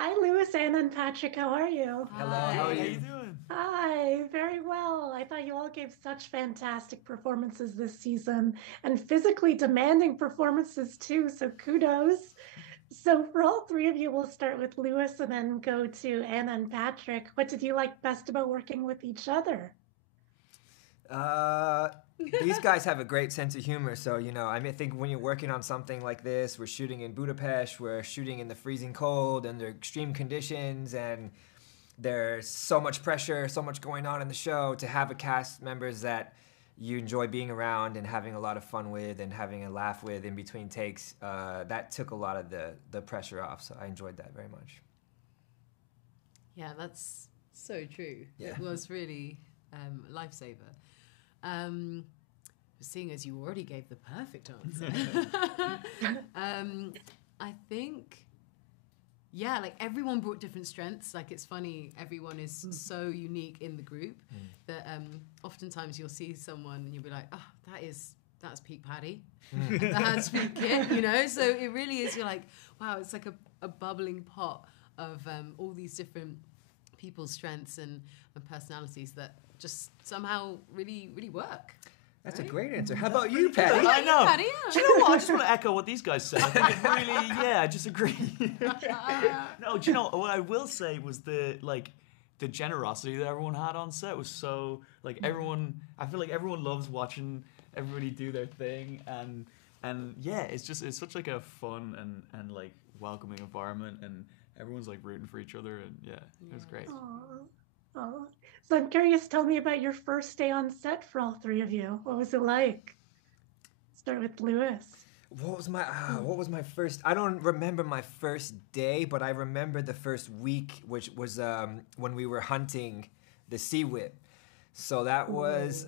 Hi, Lewis, Anna, and Patrick. How are you? Hello, how are How you? you doing? Hi, very well. I thought you all gave such fantastic performances this season and physically demanding performances too, so kudos. So, for all three of you, we'll start with Lewis and then go to Anna and Patrick. What did you like best about working with each other? Uh, these guys have a great sense of humor, so I think when you're working on something like this, we're shooting in Budapest, we're shooting in the freezing cold under extreme conditions, and there's so much pressure, so much going on in the show. To have a cast members that you enjoy being around and having a lot of fun with and having a laugh with in between takes, that took a lot of the pressure off. So I enjoyed that very much. Yeah, that's so true. Yeah. It was really a lifesaver. Seeing as you already gave the perfect answer, I think, yeah, like everyone brought different strengths. Like it's funny, everyone is so unique in the group that oftentimes you'll see someone and you'll be like, oh, that's peak Paddy, that's peak Kit, So it really is. You're like, wow, it's like a bubbling pot of all these different people's strengths and personalities that just somehow really, really work. That's a great answer. How about you, Patty? I know. Paddy, yeah. Do you know what? I just want to echo what these guys said. I think it really, I just agree. No, do you know what I will say was the generosity that everyone had on set was so everyone. I feel like everyone loves watching everybody do their thing, and yeah, it's such like a fun and like welcoming environment, and everyone's like rooting for each other, and yeah, it was great. Aw. Aw. So I'm curious, tell me about your first day on set for all three of you. What was it like? Start with Lewis. What was my first? I don't remember my first day, but I remember the first week, which was when we were hunting the sea whip. So that was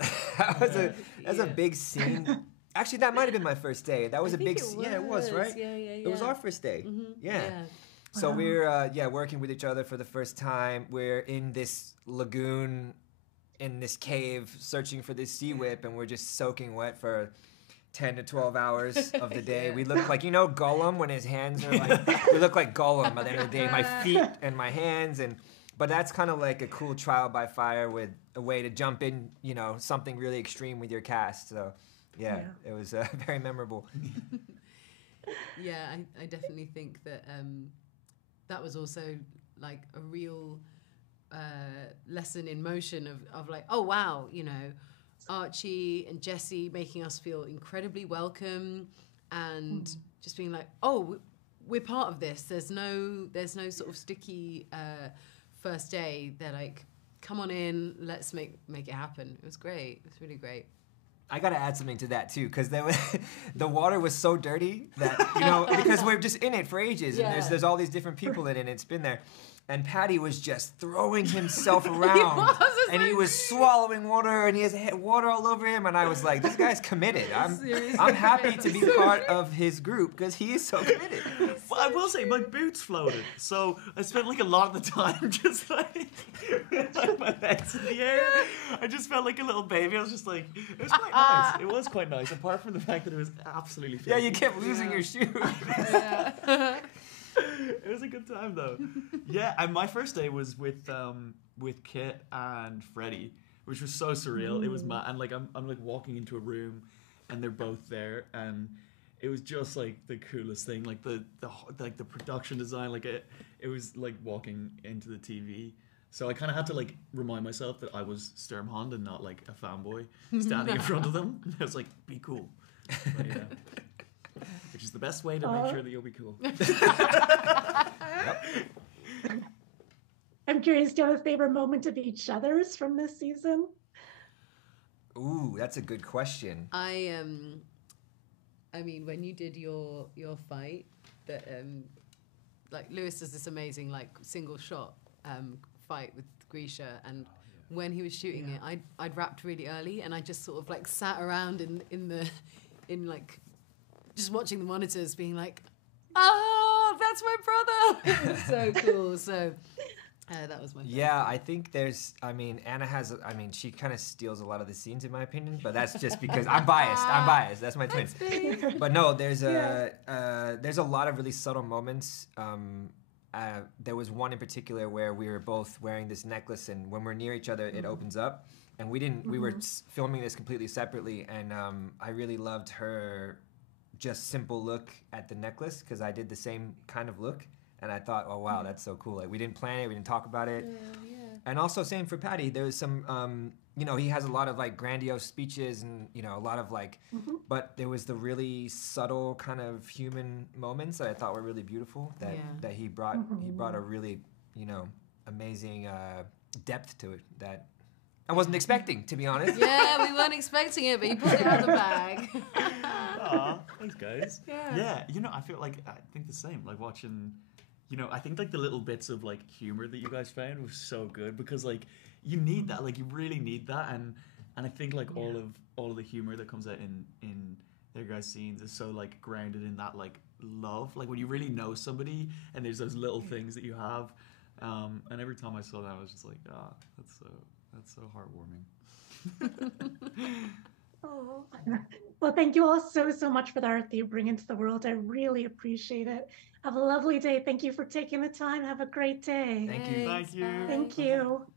that's a big scene. Actually, that might have been my first day. That was I a think big yeah, it was, right? Yeah. It was our first day. Yeah. Yeah. So Wow. we're working with each other for the first time. We're in this lagoon, in this cave, searching for this sea whip, and we're just soaking wet for 10 to 12 hours of the day. Yeah. We look like Gollum when his hands are like. We look like Gollum by the end of the day. My feet and my hands, but that's kind of like a cool trial by fire with a way to jump in, something really extreme with your cast. So yeah. It was very memorable. Yeah, I definitely think that that was also like a real lesson in motion of like, oh wow, Archie and Jesse making us feel incredibly welcome and just being like, oh, we're part of this. There's no sort of sticky first day. They're like, come on in, let's make it happen. It was great. It was really great. I gotta add something to that too, because the water was so dirty that because we're just in it for ages, and there's all these different people in it, and it's been there. And Patty was just throwing himself around, and he was swallowing water, and he has water all over him. And I was like, "This guy's committed. I'm happy to be part of his group because he is so committed." Well, I will say my boots floated, so I spent like a lot of the time just like my legs in the air. I just felt like a little baby. I was just like, it was quite nice. It was quite nice, apart from the fact that it was absolutely Yeah, filthy. you kept losing your shoes. It was a good time though. Yeah, and my first day was with Kit and Freddie, which was so surreal. It was mad, and like I'm like walking into a room, and they're both there, and it was just like the coolest thing. Like the production design, like it was like walking into the TV. So I kind of had to like remind myself that I was Sturmhond and not like a fanboy standing in front of them. I was like, be cool. But, yeah. Which is the best way to make sure that you'll be cool. I'm curious, do you have a favorite moment of each other's from this season? Ooh, that's a good question. I mean, when you did your fight, that like Lewis does this amazing like single shot fight with Grisha, and when he was shooting it, I'd wrapped really early, and I just sort of like sat around in like just watching the monitors, being like, "Oh, that's my brother!" It was so cool. So that was my favorite. Yeah, I think Anna has, she kind of steals a lot of the scenes in my opinion, but that's just because I'm biased. That's my twin. But no, there's a lot of really subtle moments there was one in particular where we were both wearing this necklace, and when we're near each other, it opens up. And we were filming this completely separately, and I really loved her just simple look at the necklace, because I did the same kind of look, and I thought, oh wow, that's so cool. Like, we didn't plan it, we didn't talk about it. Yeah. And also same for Paddy. There was some, he has a lot of like grandiose speeches and, a lot of like, but there was the really subtle kind of human moments that I thought were really beautiful that he brought. He brought a really, amazing depth to it that I wasn't expecting, to be honest. Yeah, we weren't expecting it, but you pulled it out of the bag. Aw, thanks guys. Yeah. I feel like, I think the same, like watching, I think like the little bits of like humor that you guys found was so good, because like you need that, like you really need that, and I think like all of the humor that comes out in their guys' scenes is so like grounded in that like love, like when you really know somebody and there's those little things that you have, and every time I saw that I was just like, that's so heartwarming. Oh. Well, thank you all so much for the art that you bring into the world. I really appreciate it. Have a lovely day. Thank you for taking the time. Have a great day. Thank you. Thank you. Thank you.